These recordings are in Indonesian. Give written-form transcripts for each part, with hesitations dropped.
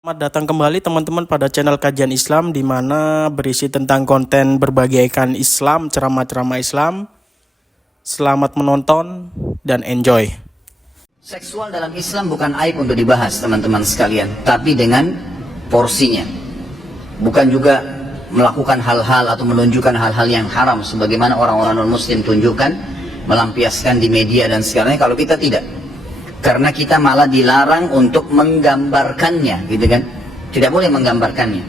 Selamat datang kembali teman-teman pada channel Kajian Islam di mana berisi tentang konten berbagikan Islam, ceramah-ceramah Islam. Selamat menonton dan enjoy. Seksual dalam Islam bukan aib untuk dibahas teman-teman sekalian, tapi dengan porsinya. Bukan juga melakukan hal-hal atau menunjukkan hal-hal yang haram sebagaimana orang-orang non-muslim tunjukkan, melampiaskan di media dan segalanya. Kalau kita tidak, karena kita malah dilarang untuk menggambarkannya, gitu kan? Tidak boleh menggambarkannya.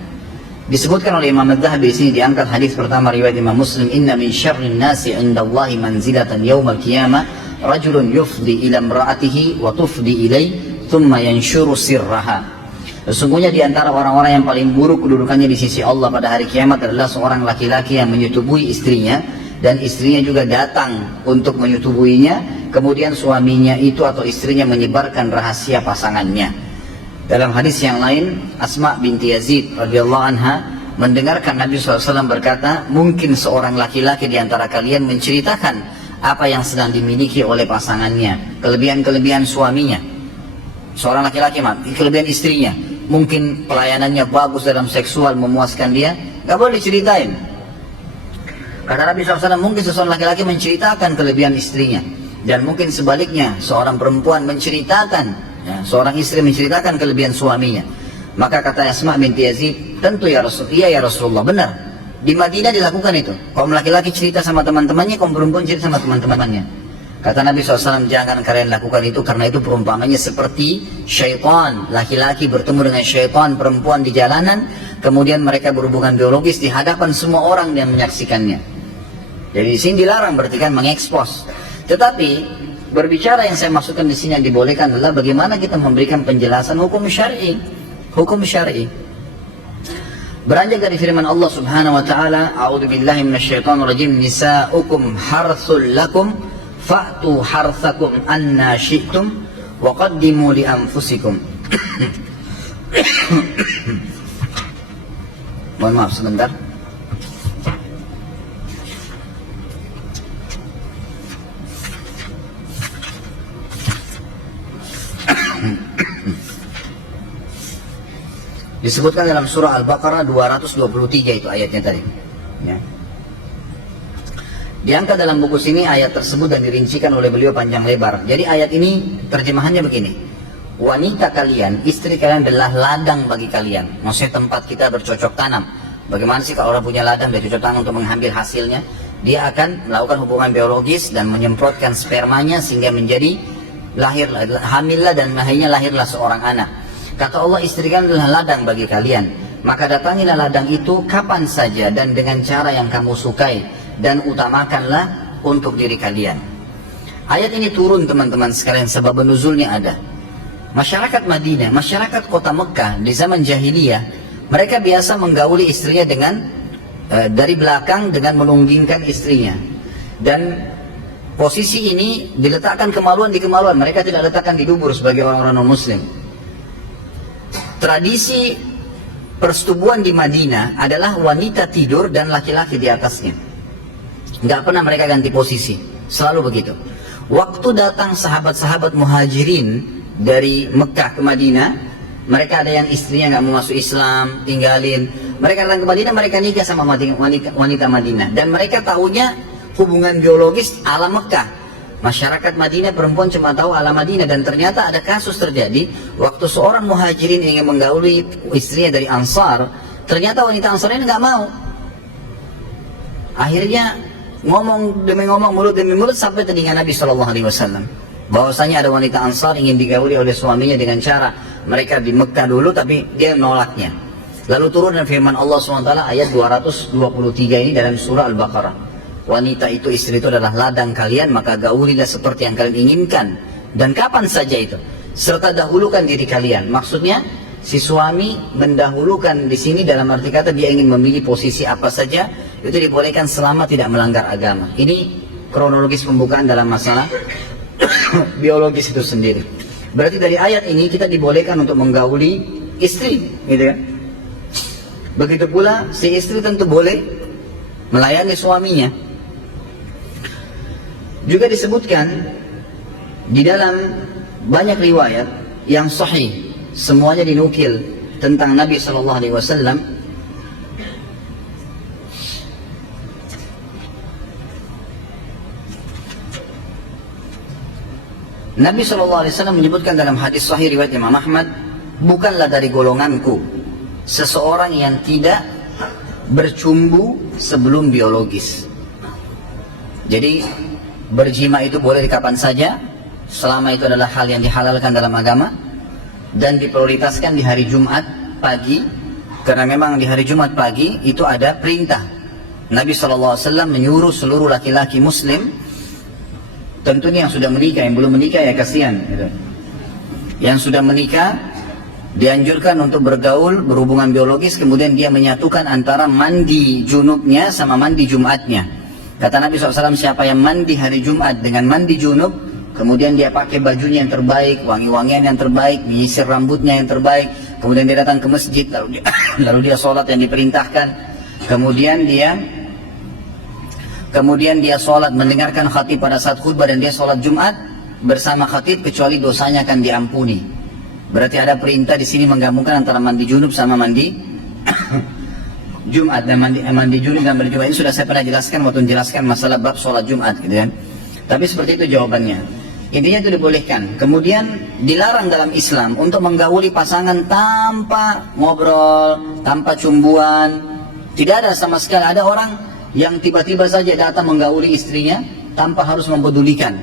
Disebutkan oleh Imam Adz-Dzahabi di sini, diangkat hadis pertama riwayat Imam Muslim, inna min syarrin nasi 'indallahi manzilatan yaumal qiyamah rajulun yufdi ila imra'atihi wa tufdi ilai thumma yanshuru sirraha. Sesungguhnya di antara orang-orang yang paling buruk kedudukannya di sisi Allah pada hari kiamat adalah seorang laki-laki yang menyetubuhi istrinya dan istrinya juga datang untuk menyetubuhinya, kemudian suaminya itu atau istrinya menyebarkan rahasia pasangannya. Dalam hadis yang lain, Asma binti Yazid radhiyallahu anha mendengarkan Nabi SAW berkata, mungkin seorang laki-laki di antara kalian menceritakan apa yang sedang dimiliki oleh pasangannya, kelebihan-kelebihan suaminya. Seorang laki-laki, kelebihan istrinya, mungkin pelayanannya bagus dalam seksual, memuaskan dia, gak boleh diceritain. Kata Nabi SAW, mungkin seseorang laki-laki menceritakan kelebihan istrinya, dan mungkin sebaliknya seorang perempuan menceritakan, seorang istri menceritakan kelebihan suaminya. Maka kata Asma binti Yazid, tentu ya Rasul, iya ya Rasulullah, benar. Di Madinah dilakukan itu. Kaum laki-laki cerita sama teman-temannya, kaum perempuan cerita sama teman-temannya. Kata Nabi SAW, jangan kalian lakukan itu, karena itu perumpamannya seperti syaitan. Laki-laki bertemu dengan syaitan perempuan di jalanan, kemudian mereka berhubungan biologis di hadapan semua orang yang menyaksikannya. Jadi di sini dilarang, berarti kan mengekspos. Tetapi berbicara yang saya maksudkan di sini yang dibolehkan adalah bagaimana kita memberikan penjelasan hukum syar'i. Hukum syar'i. Beranjak dari firman Allah Subhanahu wa taala, a'udzubillahi minasyaitonir rajim, nisa'ukum harthul lakum fa'tu harthakum anna syi'tum wa qaddimu li anfusikum. Mohon maaf sebentar. Disebutkan dalam surah Al-Baqarah 223 itu ayatnya tadi. Ya. Diangkat dalam buku sini ayat tersebut dan dirincikan oleh beliau panjang lebar. Jadi ayat ini terjemahannya begini. Wanita kalian, istri kalian adalah ladang bagi kalian. Maksudnya tempat kita bercocok tanam. Bagaimana sih kalau orang punya ladang dan cocok tanam untuk mengambil hasilnya? Dia akan melakukan hubungan biologis dan menyemprotkan spermanya sehingga menjadi hamillah dan akhirnya lahirlah seorang anak. Kata Allah, istri kalian adalah ladang bagi kalian. Maka datangilah ladang itu kapan saja dan dengan cara yang kamu sukai, dan utamakanlah untuk diri kalian. Ayat ini turun teman-teman sekalian, sebab nuzulnya ada. Masyarakat Madinah, masyarakat kota Mekah di zaman jahiliyah, mereka biasa menggauli istrinya dengan dari belakang dengan menunggingkan istrinya. Dan posisi ini diletakkan kemaluan di kemaluan, mereka tidak letakkan di dubur sebagai orang-orang non-muslim. Tradisi persetubuhan di Madinah adalah wanita tidur dan laki-laki di atasnya. Nggak pernah mereka ganti posisi, selalu begitu. Waktu datang sahabat-sahabat muhajirin dari Mekah ke Madinah, mereka ada yang istrinya nggak mau masuk Islam, tinggalin. Mereka datang ke Madinah, mereka nikah sama wanita Madinah. Dan mereka tahunya hubungan biologis ala Mekah. Masyarakat Madinah perempuan cuma tahu ala Madinah, dan ternyata ada kasus terjadi waktu seorang muhajirin ingin menggauli istrinya dari Ansar, ternyata wanita Ansar ini nggak mau. Akhirnya ngomong demi ngomong, mulut demi mulut, sampai telinga Nabi SAW bahwasanya ada wanita Ansar ingin digauli oleh suaminya dengan cara mereka di Mekah dulu, tapi dia menolaknya. Lalu turun dan firman Allah SWT ayat 223 ini dalam surah Al-Baqarah. Wanita itu, istri itu adalah ladang kalian, maka gaulilah seperti yang kalian inginkan dan kapan saja itu, serta dahulukan diri kalian. Maksudnya si suami mendahulukan di sini dalam arti kata dia ingin memilih posisi apa saja, itu dibolehkan selama tidak melanggar agama. Ini kronologis pembukaan dalam masalah biologis itu sendiri. Berarti dari ayat ini kita dibolehkan untuk menggauli istri, gitu kan? Begitu pula si istri tentu boleh melayani suaminya. Juga disebutkan di dalam banyak riwayat yang sahih, semuanya dinukil tentang Nabi Shallallahu Alaihi Wasallam. Nabi Shallallahu Alaihi Wasallam menyebutkan dalam hadis sahih riwayat Imam Ahmad, bukanlah dari golonganku seseorang yang tidak bercumbu sebelum biologis. Jadi berjima itu boleh di kapan saja, selama itu adalah hal yang dihalalkan dalam agama, dan diprioritaskan di hari Jumat pagi, karena memang di hari Jumat pagi itu ada perintah. Nabi SAW menyuruh seluruh laki-laki muslim, tentunya yang sudah menikah, yang belum menikah ya kasihan gitu. Yang sudah menikah dianjurkan untuk bergaul, berhubungan biologis, kemudian dia menyatukan antara mandi junubnya sama mandi Jumatnya. Kata Nabi SAW, siapa yang mandi hari Jumat dengan mandi junub, kemudian dia pakai bajunya yang terbaik, wangi-wangian yang terbaik, menyisir rambutnya yang terbaik, kemudian dia datang ke masjid, lalu dia sholat yang diperintahkan, kemudian dia sholat mendengarkan khatib pada saat khutbah, dan dia sholat Jumat bersama khatib, kecuali dosanya akan diampuni. Berarti ada perintah di sini menggabungkan antara mandi junub sama mandi Jumat, dan mandi junub dan mandi Jumat ini sudah saya pernah jelaskan waktu menjelaskan masalah bab sholat Jumat gitu kan. Tapi seperti itu jawabannya. Intinya itu dibolehkan. Kemudian dilarang dalam Islam untuk menggauli pasangan tanpa ngobrol, tanpa cumbuan. Tidak ada sama sekali. Ada orang yang tiba-tiba saja datang menggauli istrinya tanpa harus mempedulikan.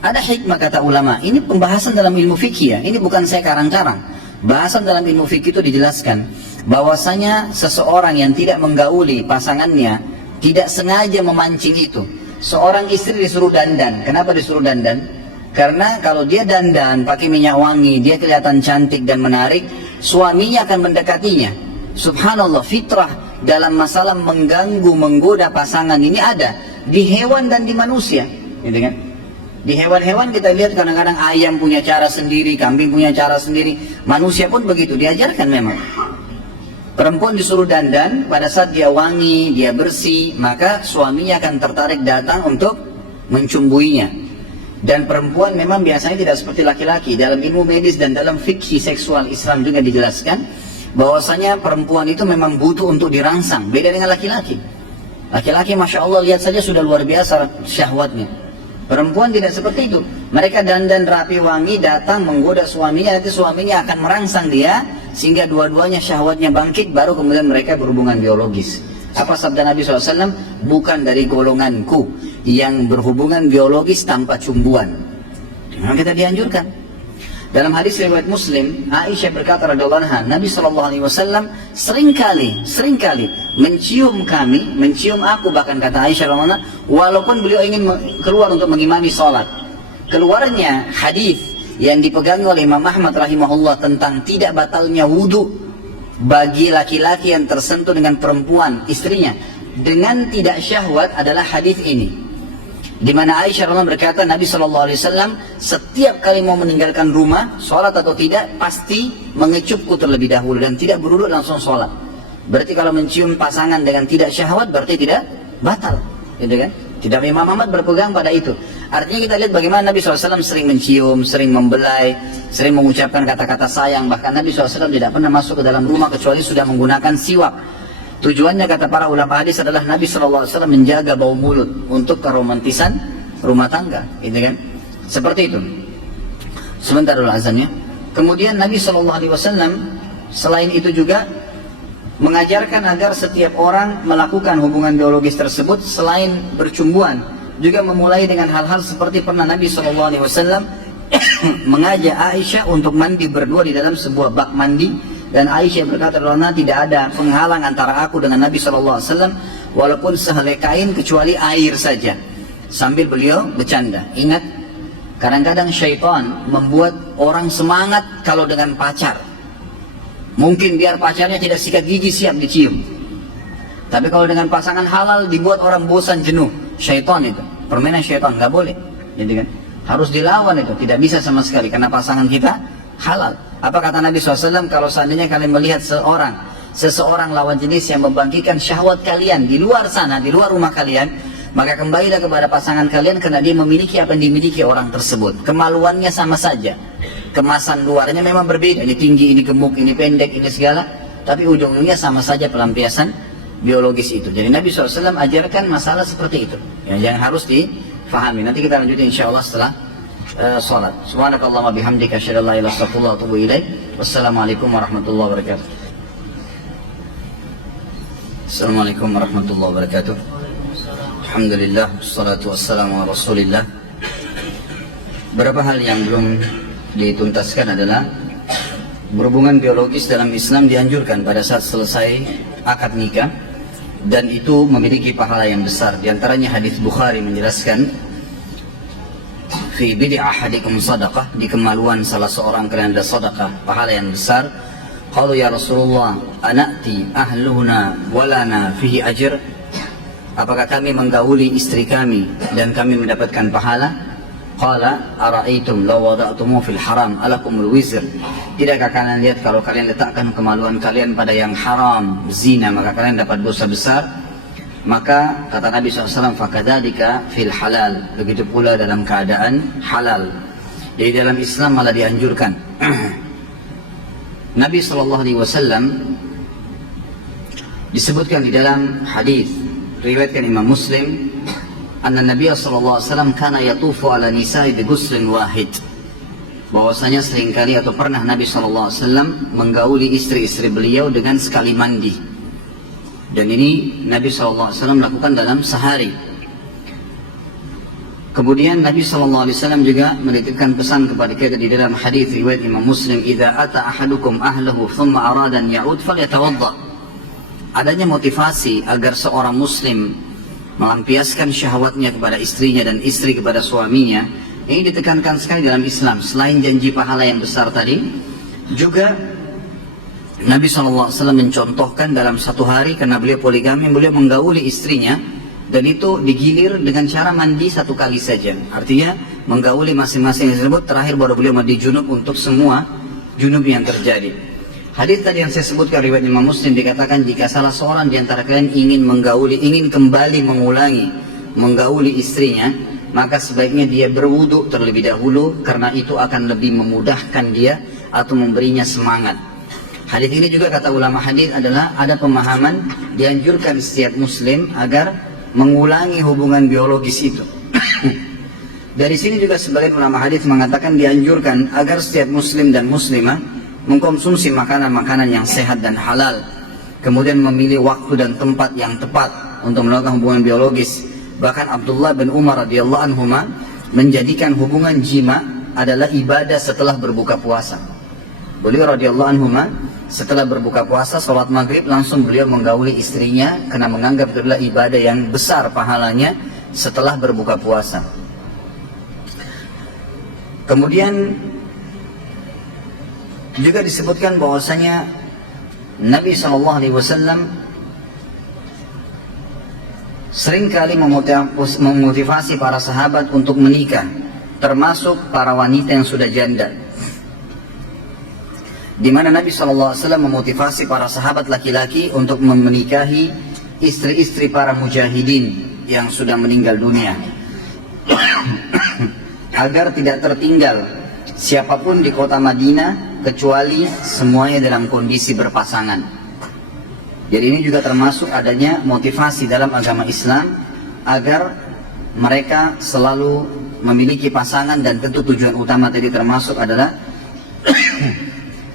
Ada hikmah kata ulama. Ini pembahasan dalam ilmu fikih ya. Ini bukan saya karang-karang. Bahasan dalam ilmu fikih itu dijelaskan bahwasanya seseorang yang tidak menggauli pasangannya tidak sengaja memancing itu. Seorang istri disuruh dandan. Kenapa disuruh dandan? Karena kalau dia dandan pakai minyak wangi, dia kelihatan cantik dan menarik, suaminya akan mendekatinya. Subhanallah, fitrah dalam masalah mengganggu, menggoda pasangan ini ada di hewan dan di manusia, gitu kan? Di hewan-hewan kita lihat kadang-kadang ayam punya cara sendiri, kambing punya cara sendiri, manusia pun begitu, diajarkan memang. Perempuan disuruh dandan, pada saat dia wangi, dia bersih, maka suaminya akan tertarik datang untuk mencumbuinya. Dan perempuan memang biasanya tidak seperti laki-laki. Dalam ilmu medis dan dalam fikih seksual Islam juga dijelaskan bahwasanya perempuan itu memang butuh untuk dirangsang, beda dengan laki-laki. Laki-laki Masya Allah lihat saja sudah luar biasa syahwatnya. Perempuan tidak seperti itu. Mereka dandan rapi wangi, datang menggoda suaminya, nanti suaminya akan merangsang dia sehingga dua-duanya syahwatnya bangkit, baru kemudian mereka berhubungan biologis. Apa sabda Nabi SAW? Bukan dari golonganku yang berhubungan biologis tanpa cumbuan. Memang kita dianjurkan. Dalam hadis riwayat Muslim, Aisyah berkata radhiyallahu anha, Nabi SAW seringkali mencium aku, bahkan kata Aisyah radhiyallahu anha, walaupun beliau ingin keluar untuk mengimami sholat. Keluarnya hadis yang dipegang oleh Imam Ahmad rahimahullah tentang tidak batalnya wudu bagi laki-laki yang tersentuh dengan perempuan istrinya dengan tidak syahwat adalah hadis ini. Di mana Aisyah radhiyallahu berkata Nabi SAW setiap kali mau meninggalkan rumah, sholat atau tidak, pasti mengecupku terlebih dahulu dan tidak berwudu langsung sholat. Berarti kalau mencium pasangan dengan tidak syahwat berarti tidak batal, gitu kan? Tidak, Imam Ahmad berpegang pada itu. Artinya kita lihat bagaimana Nabi SAW sering mencium, sering membelai, sering mengucapkan kata-kata sayang. Bahkan Nabi SAW tidak pernah masuk ke dalam rumah kecuali sudah menggunakan siwak. Tujuannya kata para ulama hadis adalah Nabi SAW menjaga bau mulut untuk keromantisan rumah tangga, gitu kan? Seperti itu. Sebentar dulu azannya. Kemudian Nabi SAW selain itu juga mengajarkan agar setiap orang melakukan hubungan biologis tersebut selain bercumbuan, juga memulai dengan hal-hal seperti pernah Nabi SAW mengajak Aisyah untuk mandi berdua di dalam sebuah bak mandi. Dan Aisyah berkata, tidak ada penghalang antara aku dengan Nabi SAW walaupun sehelai kain kecuali air saja. Sambil beliau bercanda. Ingat, kadang-kadang syaitan membuat orang semangat kalau dengan pacar. Mungkin biar pacarnya tidak sikat gigi siap dicium. Tapi kalau dengan pasangan halal dibuat orang bosan jenuh. Syaitan itu, permainan syaitan, nggak boleh. Jadi kan harus dilawan itu, tidak bisa sama sekali karena pasangan kita halal. Apa kata Nabi SAW? Kalau seandainya kalian melihat seseorang lawan jenis yang membangkitkan syahwat kalian di luar sana, di luar rumah kalian, maka kembalilah kepada pasangan kalian karena dia memiliki apa yang dimiliki orang tersebut. Kemaluannya sama saja. kemasan luarnya memang berbeda, ini tinggi, ini gemuk, ini pendek, ini segala, tapi ujung-ujungnya sama saja pelampiasan biologis itu. Jadi Nabi SAW ajarkan masalah seperti itu yang harus difahami. Nanti kita lanjutin insyaAllah setelah sholat. Subhanakallahumma bihamdika asyhadu an la ilaha illa anta astaghfiruka wa atubu ilaik. Wassalamualaikum warahmatullahi wabarakatuh. Assalamualaikum warahmatullahi wabarakatuh. Alhamdulillah, wassalatu wassalamu ala rasulillah. Beberapa hal yang belum dituntaskan adalah berhubungan biologis dalam Islam dianjurkan pada saat selesai akad nikah, dan itu memiliki pahala yang besar. Di antaranya hadis Bukhari menjelaskan, fi bid'i ahadikum sadaqah, di kemaluan salah seorang kalian ada sedekah, pahala yang besar. Qalu ya Rasulullah, anati ahluna walana fihi ajr, apakah kami menggauli istri kami dan kami mendapatkan pahala? Qala ara'aitum law wada'tumu fil haram alakumul wizr, tidakkah kalian lihat kalau kalian letakkan kemaluan kalian pada yang haram, zina, maka kalian dapat dosa besar? Maka kata Nabi SAW, fakadzalika fil halal, begitu pula dalam keadaan halal. Jadi dalam Islam malah dianjurkan. Nabi SAW disebutkan di dalam hadis riwayatkan Imam Muslim, anna Nabi sallallahu alaihi wasallam kana yatufu ala nisa'i bi ghuslin wahid, bahwasanya seringkali atau pernah Nabi sallallahu alaihi wasallam menggauli istri-istri beliau dengan sekali mandi, dan ini Nabi sallallahu alaihi wasallam lakukan dalam sehari. Kemudian Nabi sallallahu alaihi wasallam juga menitipkan pesan kepada kita di dalam hadis riwayat Imam Muslim, idza ata ahadukum ahlahu thumma arada an ya'ud falyatawadda, adanya motivasi agar seorang muslim melampiaskan syahwatnya kepada istrinya dan istri kepada suaminya. Ini ditekankan sekali dalam Islam. Selain janji pahala yang besar tadi, juga Nabi SAW mencontohkan dalam satu hari, karena beliau poligami, beliau menggauli istrinya, dan itu digilir dengan cara mandi satu kali saja. Artinya menggauli masing-masing tersebut, terakhir baru beliau mandi junub untuk semua junub yang terjadi. Hadis tadi yang saya sebutkan riwayat Imam Muslim, dikatakan jika salah seorang di antara kalian ingin kembali mengulangi menggauli istrinya, maka sebaiknya dia berwudu terlebih dahulu, karena itu akan lebih memudahkan dia atau memberinya semangat. Hadis ini juga kata ulama hadis adalah ada pemahaman dianjurkan setiap muslim agar mengulangi hubungan biologis itu. Dari sini juga sebagian ulama hadis mengatakan dianjurkan agar setiap muslim dan muslimah mengkonsumsi makanan-makanan yang sehat dan halal, kemudian memilih waktu dan tempat yang tepat untuk melakukan hubungan biologis. Bahkan Abdullah bin Umar radhiyallahu anhuma menjadikan hubungan jima adalah ibadah setelah berbuka puasa. Beliau radhiyallahu anhuma setelah berbuka puasa, sholat maghrib, langsung beliau menggauli istrinya karena menganggap itu adalah ibadah yang besar pahalanya setelah berbuka puasa. Kemudian juga disebutkan bahwasanya Nabi SAW seringkali memotivasi para sahabat untuk menikah, termasuk para wanita yang sudah janda, di mana Nabi SAW memotivasi para sahabat laki-laki untuk menikahi istri-istri para mujahidin yang sudah meninggal dunia, agar tidak tertinggal siapapun di kota Madinah kecuali semuanya dalam kondisi berpasangan. Jadi ini juga termasuk adanya motivasi dalam agama Islam agar mereka selalu memiliki pasangan, dan tentu tujuan utama tadi termasuk adalah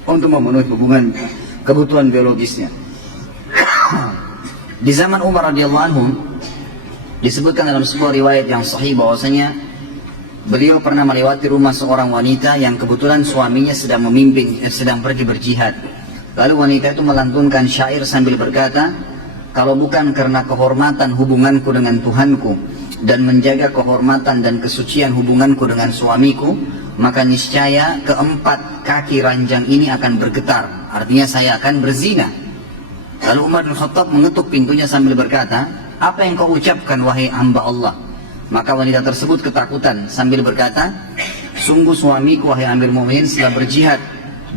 untuk memenuhi hubungan kebutuhan biologisnya. Di zaman Umar radhiyallahu anhu disebutkan dalam sebuah riwayat yang sahih bahwasanya beliau pernah melewati rumah seorang wanita yang kebetulan suaminya sedang pergi berjihad. Lalu wanita itu melantunkan syair sambil berkata, kalau bukan karena kehormatan hubunganku dengan Tuhanku dan menjaga kehormatan dan kesucian hubunganku dengan suamiku, maka niscaya keempat kaki ranjang ini akan bergetar, artinya saya akan berzina. Lalu Umar bin Khattab mengetuk pintunya sambil berkata, apa yang kau ucapkan wahai hamba Allah? Maka wanita tersebut ketakutan sambil berkata, sungguh suamiku wahai Amir Mu'minin setelah berjihad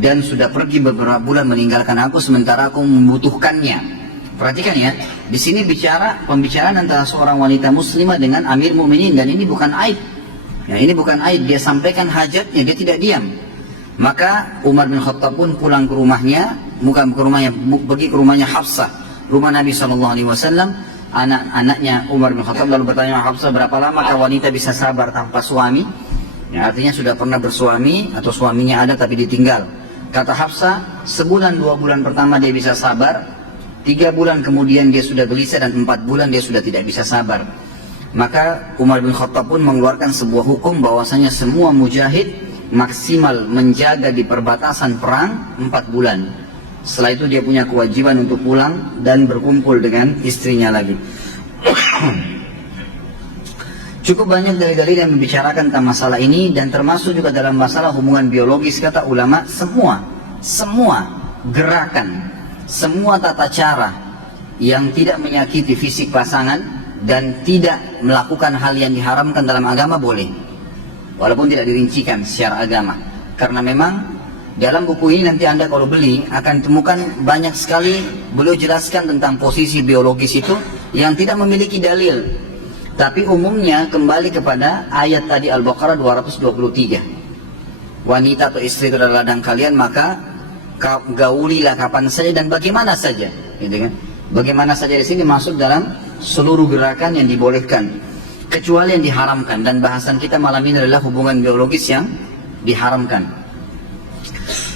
dan sudah pergi beberapa bulan meninggalkan aku sementara aku membutuhkannya. Perhatikan ya, di sini pembicaraan antara seorang wanita muslimah dengan Amir Mu'minin, dan ini bukan aib. Ya, ini bukan aib, dia sampaikan hajatnya, dia tidak diam. Maka Umar bin Khattab pun pulang ke rumahnya, bukan ke rumahnya, pergi ke rumahnya Hafsah, rumah Nabi SAW. Anak-anaknya Umar bin Khattab lalu bertanya, Hafsah, berapa lama wanita bisa sabar tanpa suami? Ya, artinya sudah pernah bersuami atau suaminya ada tapi ditinggal. Kata Hafsah, sebulan 2 bulan pertama dia bisa sabar, 3 bulan kemudian dia sudah gelisah, dan 4 bulan dia sudah tidak bisa sabar. Maka Umar bin Khattab pun mengeluarkan sebuah hukum bahwasanya semua mujahid maksimal menjaga di perbatasan perang 4 bulan. Setelah itu dia punya kewajiban untuk pulang dan berkumpul dengan istrinya lagi. Cukup banyak dalil-dalil yang membicarakan tentang masalah ini, dan termasuk juga dalam masalah hubungan biologis. Kata ulama, semua gerakan, semua tata cara yang tidak menyakiti fisik pasangan dan tidak melakukan hal yang diharamkan dalam agama boleh, walaupun tidak dirincikan secara agama. Karena memang dalam buku ini nanti Anda kalau beli akan temukan banyak sekali beliau jelaskan tentang posisi biologis itu yang tidak memiliki dalil. Tapi umumnya kembali kepada ayat tadi Al-Baqarah 223. Wanita atau istri itu adalah ladang kalian, maka gaulilah kapan saja dan bagaimana saja, gitu kan? Bagaimana saja di sini masuk dalam seluruh gerakan yang dibolehkan, kecuali yang diharamkan. Dan bahasan kita malam ini adalah hubungan biologis yang diharamkan.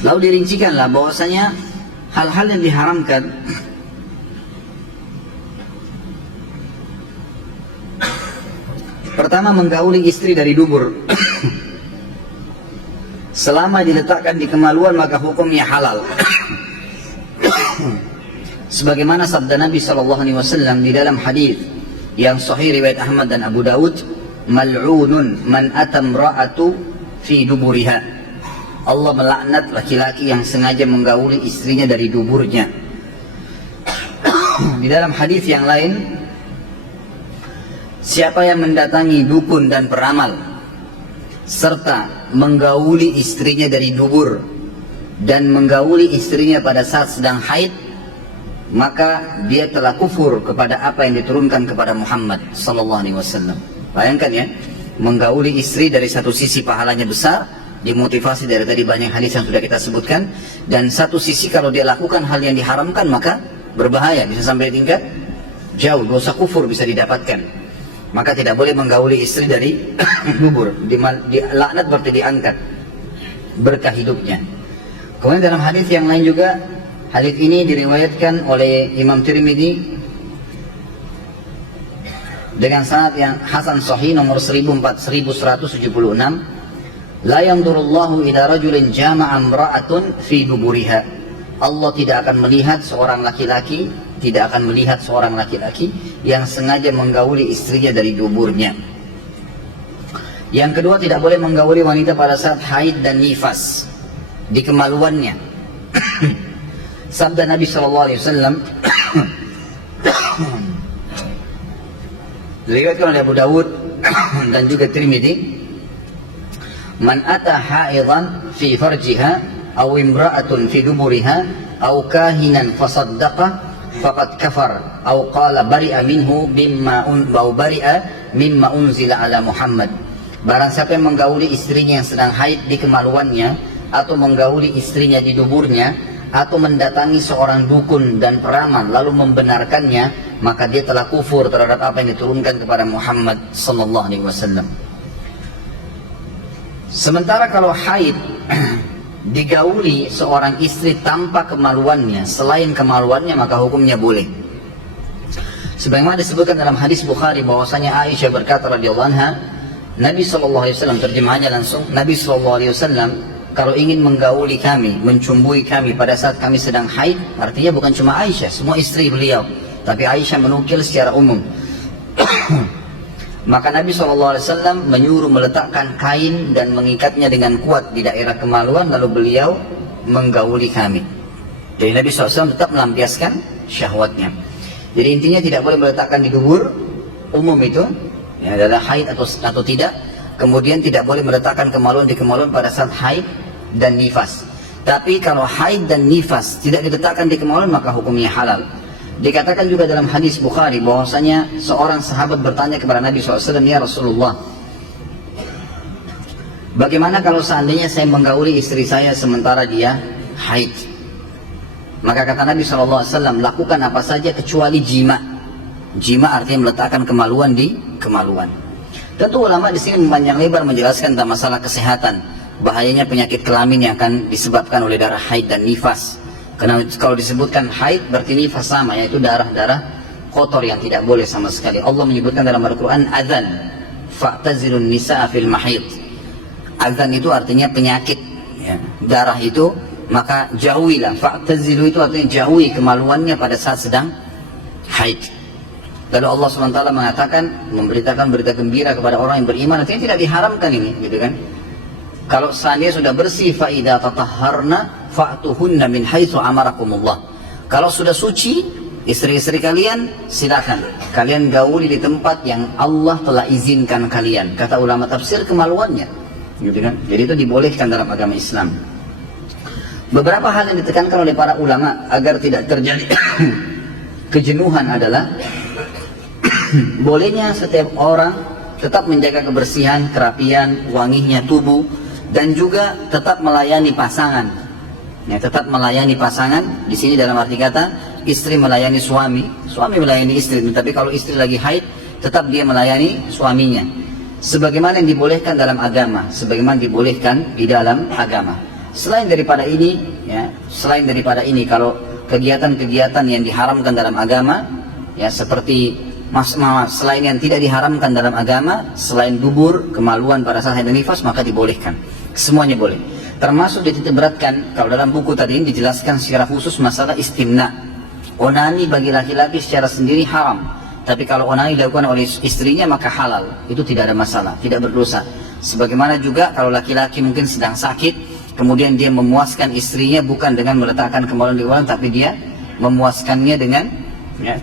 Lalu dirincikanlah bahwasanya hal-hal yang diharamkan pertama, menggauli istri dari dubur. Selama diletakkan di kemaluan maka hukumnya halal. Sebagaimana sabda Nabi SAW di dalam hadis yang sahih riwayat Ahmad dan Abu Daud, mal'unun man atam ra'atu fi duburiha. Allah melaknat laki-laki yang sengaja menggauli istrinya dari duburnya. Di dalam hadis yang lain, siapa yang mendatangi dukun dan peramal serta menggauli istrinya dari dubur dan menggauli istrinya pada saat sedang haid, maka dia telah kufur kepada apa yang diturunkan kepada Muhammad sallallahu alaihi wasallam. Bayangkan ya, menggauli istri dari satu sisi pahalanya besar, dimotivasi dari tadi banyak hadis yang sudah kita sebutkan, dan satu sisi kalau dia lakukan hal yang diharamkan maka berbahaya, bisa sampai tingkat jauh, dosa kufur bisa didapatkan. Maka tidak boleh menggauli istri dari dubur. Laknat berarti diangkat berkah hidupnya. Kemudian dalam hadis yang lain juga, hadis ini diriwayatkan oleh Imam Tirmidzi dengan sanad yang hasan sahih nomor 1176. La yanzurullahu ila rajulin jama'a imra'atun fi duburiha. Allah tidak akan melihat seorang laki-laki, yang sengaja menggauli istrinya dari duburnya. Yang kedua, tidak boleh menggauli wanita pada saat haid dan nifas di kemaluannya. Sabda Nabi SAW diriwayatkan oleh Abu Dawud dan juga Tirmidzi, man ata haidan fi farjiha aw imra'atun fi duburiha aw kahinan fasaddaqa faqad kafar aw qala bari'a minhu mimma unzila ala Muhammad. Barang siapa yang menggauli istrinya yang sedang haid di kemaluannya, atau menggauli istrinya di duburnya, atau mendatangi seorang dukun dan peramal lalu membenarkannya, maka dia telah kufur terhadap apa yang diturunkan kepada Muhammad sallallahu alaihi wasallam. Sementara kalau haid digauli seorang istri tanpa kemaluannya, selain kemaluannya, maka hukumnya boleh. Sebagaimana disebutkan dalam hadis Bukhari bahwasanya Aisyah berkata radhiyallahu anha, Nabi SAW, terjemahannya langsung, Nabi SAW kalau ingin menggauli kami, mencumbui kami pada saat kami sedang haid, artinya bukan cuma Aisyah, semua istri beliau, tapi Aisyah menukil secara umum. Maka Nabi SAW menyuruh meletakkan kain dan mengikatnya dengan kuat di daerah kemaluan, lalu beliau menggauli kami. Jadi Nabi SAW tetap melampiaskan syahwatnya. Jadi intinya tidak boleh meletakkan di dubur, umum itu ya, adalah haid atau tidak. Kemudian tidak boleh meletakkan kemaluan di kemaluan pada saat haid dan nifas. Tapi kalau haid dan nifas tidak diletakkan di kemaluan, maka hukumnya halal. Dikatakan juga dalam hadis Bukhari bahwasanya seorang sahabat bertanya kepada Nabi SAW, ya Rasulullah, Bagaimana kalau seandainya saya menggauli istri saya sementara dia haid? Maka kata Nabi SAW, lakukan apa saja kecuali jima. Jima artinya meletakkan kemaluan di kemaluan. Tentu ulama di sini memanjang lebar menjelaskan tentang masalah kesehatan, bahayanya penyakit kelamin yang akan disebabkan oleh darah haid dan nifas. Karena kalau disebutkan haid berarti nifas sama, yaitu darah-darah kotor yang tidak boleh sama sekali. Allah menyebutkan dalam Al-Quran, adzan fa'tazilun nisa'a fil mahid. Adzan itu artinya penyakit, ya. Darah itu, maka jauhilah. Fa'tazilu itu artinya jauhi kemaluannya pada saat sedang haid. Lalu Allah SWT mengatakan, memberitakan berita gembira kepada orang yang beriman, artinya tidak diharamkan ini, gitu kan? Kalau seandainya sudah bersih, fa'idha tatahharna fa'tuhunna min haitsu amarakumullah. Kalau sudah suci, istri-istri kalian, silakan kalian gauli di tempat yang Allah telah izinkan kalian. Kata ulama tafsir, kemaluannya, gitu kan? Jadi itu dibolehkan dalam agama Islam. Beberapa hal yang ditekankan oleh para ulama agar tidak terjadi kejenuhan adalah bolehnya setiap orang tetap menjaga kebersihan, kerapian, wanginya tubuh, dan juga tetap melayani pasangan. Ya, tetap melayani pasangan. Di sini dalam arti kata istri melayani suami, suami melayani istri. Tapi kalau istri lagi haid, tetap dia melayani suaminya. Sebagaimana yang dibolehkan dalam agama, sebagaimana dibolehkan di dalam agama. Selain daripada ini, ya, selain daripada ini, kalau kegiatan-kegiatan yang diharamkan dalam agama, ya seperti selain yang tidak diharamkan dalam agama, selain dubur, kemaluan pada saat haid dan nifas, maka dibolehkan. Semuanya boleh. Termasuk dititikberatkan, kalau dalam buku tadi ini dijelaskan secara khusus masalah istimna. Onani bagi laki-laki secara sendiri haram. Tapi kalau onani dilakukan oleh istrinya maka halal. Itu tidak ada masalah, tidak berdosa. Sebagaimana juga kalau laki-laki mungkin sedang sakit, kemudian dia memuaskan istrinya bukan dengan meletakkan kemaluan di kemaluan, tapi dia memuaskannya dengan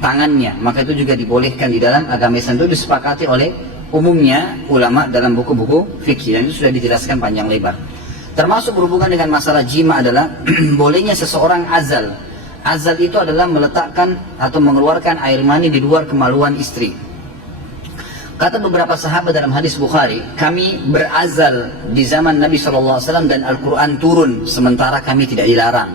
tangannya, maka itu juga dibolehkan di dalam agama Islam. Itu disepakati oleh umumnya ulama dalam buku-buku fikih, dan itu sudah dijelaskan panjang lebar. Termasuk berhubungan dengan masalah jima adalah bolehnya seseorang azal. Azal itu adalah meletakkan atau mengeluarkan air mani di luar kemaluan istri. Kata beberapa sahabat dalam hadis Bukhari, kami berazal di zaman Nabi SAW dan Al-Quran turun sementara kami tidak dilarang.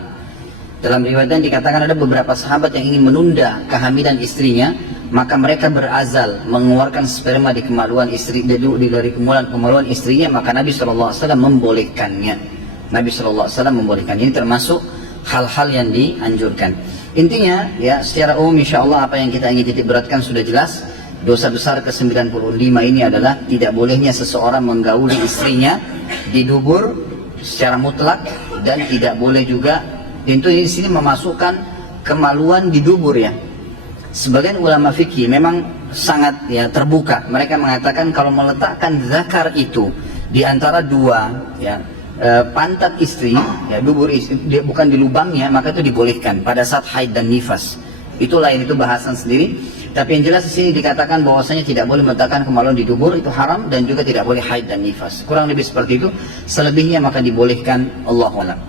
Dalam riwayat yang dikatakan ada beberapa sahabat yang ingin menunda kehamilan istrinya, maka mereka berazal mengeluarkan sperma di kemaluan istri, dari kemaluan istrinya, maka Nabi SAW membolehkannya. Nabi SAW membolehkannya. Ini termasuk hal-hal yang dianjurkan. Intinya, ya secara umum insya Allah apa yang kita ingin titik beratkan sudah jelas. Dosa besar ke-95 ini adalah tidak bolehnya seseorang menggauli istrinya di dubur secara mutlak, dan tidak boleh juga. Tentu di sini memasukkan kemaluan di dubur, ya. Sebagian ulama fikih memang sangat ya terbuka. Mereka mengatakan kalau meletakkan zakar itu di antara dua pantat istri, ya dubur istri, dia bukan di lubangnya, maka itu dibolehkan pada saat haid dan nifas. Itu lain, itu bahasan sendiri. Tapi yang jelas di sini dikatakan bahwasanya tidak boleh meletakkan kemaluan di dubur, itu haram, dan juga tidak boleh haid dan nifas. Kurang lebih seperti itu. Selebihnya maka dibolehkan, Allahu a'lam.